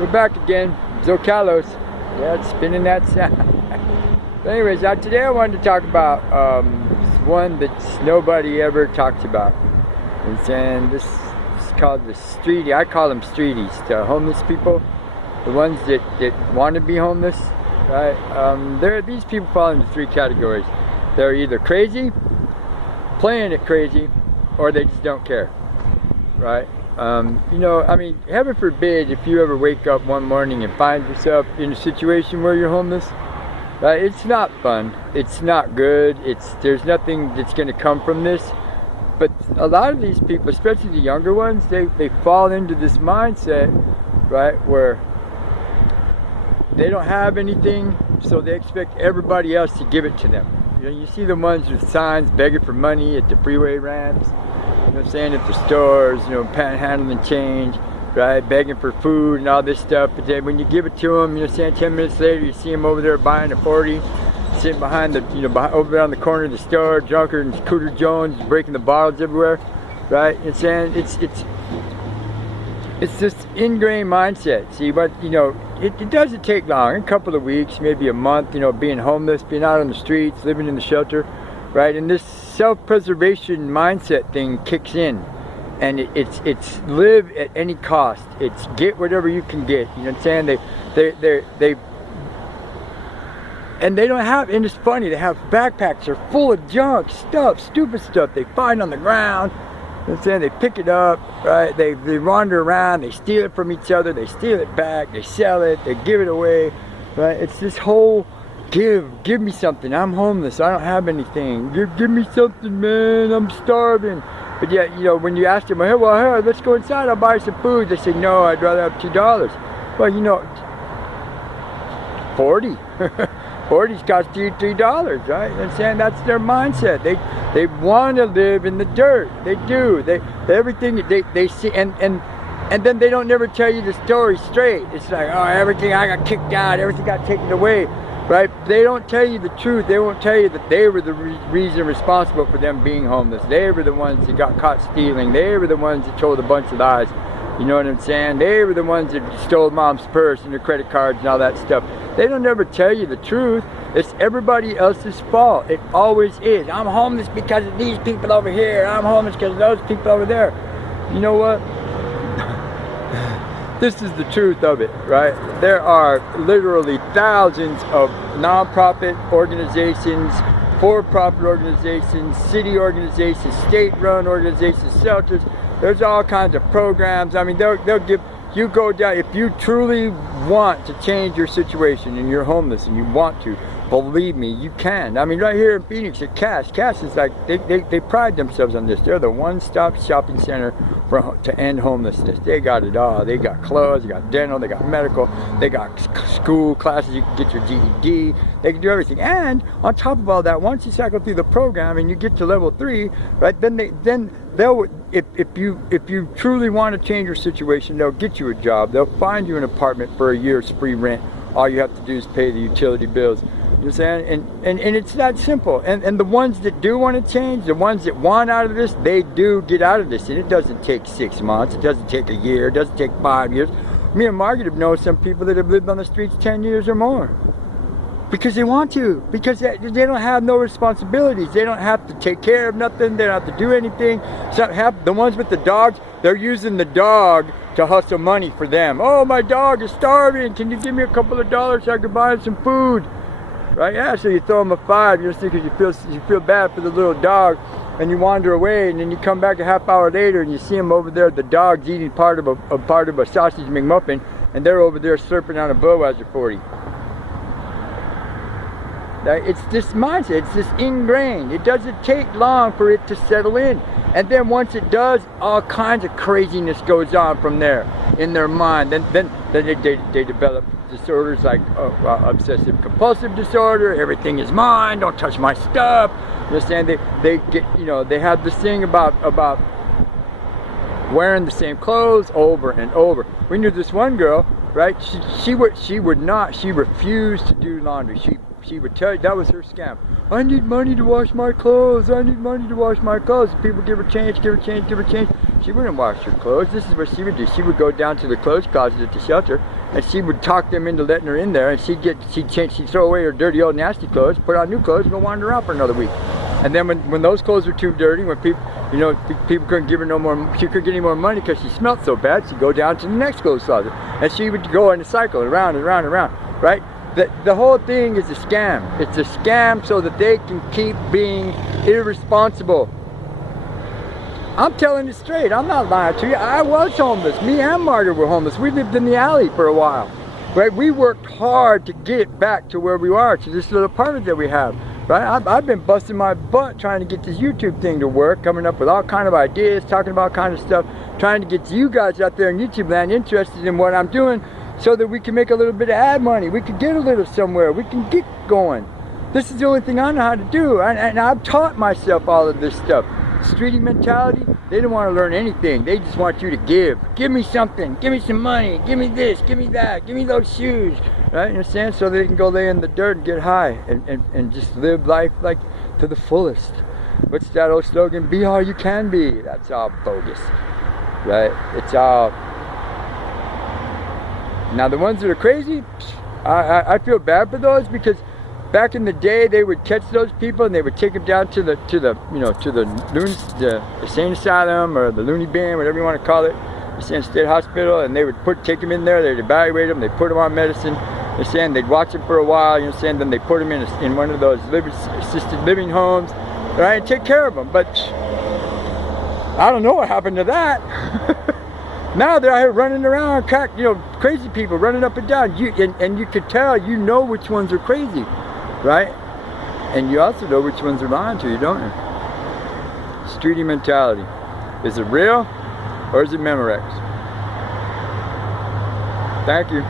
We're back again. Zocalos. Yeah, it's spinning that sound. But anyways, today I wanted to talk about one that nobody ever talks about. And this is called the streetie. I call them streeties, the homeless people. The ones that want to be homeless. Right? These people fall into three categories. They're either crazy, playing it crazy, or they just don't care. Right? You know, I mean, heaven forbid if you ever wake up one morning and find yourself in a situation where you're homeless. Right? It's not fun. It's not good. There's nothing that's going to come from this. But a lot of these people, especially the younger ones, they fall into this mindset, right, where they don't have anything, so they expect everybody else to give it to them. You know, you see the ones with signs begging for money at the freeway ramps. You know what I'm saying, at the stores, you know, panhandling change, right, begging for food and all this stuff. But then when you give it to them, you know what I'm saying, 10 minutes later you see them over there buying a 40, sitting behind the, you know, over there on the corner of the store, drunker and Cooter Jones, breaking the bottles everywhere, right? And saying it's this ingrained mindset. See, but you know, it doesn't take long. A couple of weeks, maybe a month, you know, being homeless, being out on the streets, living in the shelter, right? And this self-preservation mindset thing kicks in, and it's live at any cost. It's get whatever you can get. You know what I'm saying? They don't have, and it's funny, they have backpacks that are full of junk stuff, stupid stuff they find on the ground. You know what I'm saying? They pick it up, right? They wander around, they steal it from each other, they steal it back, they sell it, they give it away, right? It's this whole give me something. I'm homeless. I don't have anything. Give me something, man. I'm starving. But yet, you know, when you ask them, hey, well, here, let's go inside. I'll buy some food. They say, no, I'd rather have $2. Well, you know, 40. 40's cost you $3, right? And saying that's their mindset. They want to live in the dirt. They do. Everything they see, and then they don't never tell you the story straight. It's like, oh, everything I got kicked out, everything got taken away. Right? They don't tell you the truth. They won't tell you that they were the reason responsible for them being homeless. They were the ones that got caught stealing. They were the ones that told a bunch of lies. You know what I'm saying? They were the ones that stole mom's purse and her credit cards and all that stuff. They don't ever tell you the truth. It's everybody else's fault. It always is. I'm homeless because of these people over here. I'm homeless because of those people over there. You know what? This is the truth of it, right? There are literally thousands of non-profit organizations, for-profit organizations, city organizations, state-run organizations, shelters. There's all kinds of programs. I mean, they'll give, you go down, if you truly want to change your situation and you're homeless and you want to, believe me, you can. I mean, right here in Phoenix at Cass is like, they pride themselves on this. They're the one-stop shopping center to end homelessness. They got it all. They got clothes, they got dental, they got medical, they got school classes, you can get your GED, they can do everything. And on top of all that, once you cycle through the program and you get to level 3, right, then they'll, if you truly want to change your situation, they'll get you a job. They'll find you an apartment for a year's free rent. All you have to do is pay the utility bills. You know what I'm saying? And it's that simple. And the ones that do want to change, the ones that want out of this, they do get out of this. And it doesn't take 6 months. It doesn't take a year. It doesn't take 5 years. Me and Margaret have known some people that have lived on the streets 10 years or more. Because they want to. Because they don't have no responsibilities. They don't have to take care of nothing. They don't have to do anything. The ones with the dogs, they're using the dog to hustle money for them. Oh, my dog is starving. Can you give me a couple of dollars so I can buy him some food? Right? Yeah, so you throw them a 5, you know, because you feel bad for the little dog, and you wander away, and then you come back a half hour later, and you see him over there. The dog's eating part of a sausage McMuffin, and they're over there slurping on a Budweiser 40. It's this mindset. It's this ingrained. It doesn't take long for it to settle in, and then once it does, all kinds of craziness goes on from there in their mind. Then they develop disorders like obsessive compulsive disorder. Everything is mine. Don't touch my stuff. You understand? They get, you know, they have this thing about wearing the same clothes over and over. We knew this one girl, right? She refused to do laundry. She would tell you, that was her scam. I need money to wash my clothes. I need money to wash my clothes. And people give her change. She wouldn't wash her clothes. This is what she would do. She would go down to the clothes closet at the shelter and she would talk them into letting her in there, and she'd throw away her dirty old nasty clothes, put on new clothes, and go wander around for another week. And then when those clothes were too dirty, when people, you know, people couldn't give her no more, she couldn't get any more money because she smelled so bad, she'd go down to the next clothes closet, and she would go in a cycle, around and around and around, right? The whole thing is a scam. It's a scam so that they can keep being irresponsible. I'm telling you straight, I'm not lying to you. I was homeless. Me and Margaret were homeless. We lived in the alley for a while, right? We worked hard to get back to where we are, to this little apartment that we have, right? I've been busting my butt trying to get this YouTube thing to work, coming up with all kind of ideas, talking about kind of stuff, trying to get you guys out there in YouTube land interested in what I'm doing, so that we can make a little bit of ad money. We can get a little somewhere. We can get going. This is the only thing I know how to do. And I've taught myself all of this stuff. Streety mentality, they don't want to learn anything. They just want you to give. Give me something. Give me some money. Give me this. Give me that. Give me those shoes. Right? You understand? So they can go lay in the dirt and get high and just live life like to the fullest. What's that old slogan? Be all you can be. That's all bogus. Right? It's all... Now the ones that are crazy, I feel bad for those, because back in the day they would catch those people and they would take them down to the insane asylum or the loony bin, whatever you want to call it, the San State Hospital, and they would take them in there, they'd evaluate them, they'd put them on medicine, they're saying they'd watch them for a while, you know, saying then they put them in one of those assisted living homes, right, and take care of them. But I don't know what happened to that. Now they're out here running around, crazy people running up and down. And you could tell, you know which ones are crazy, right? And you also know which ones are lying to you, don't you? Streety mentality. Is it real or is it Memorex? Thank you.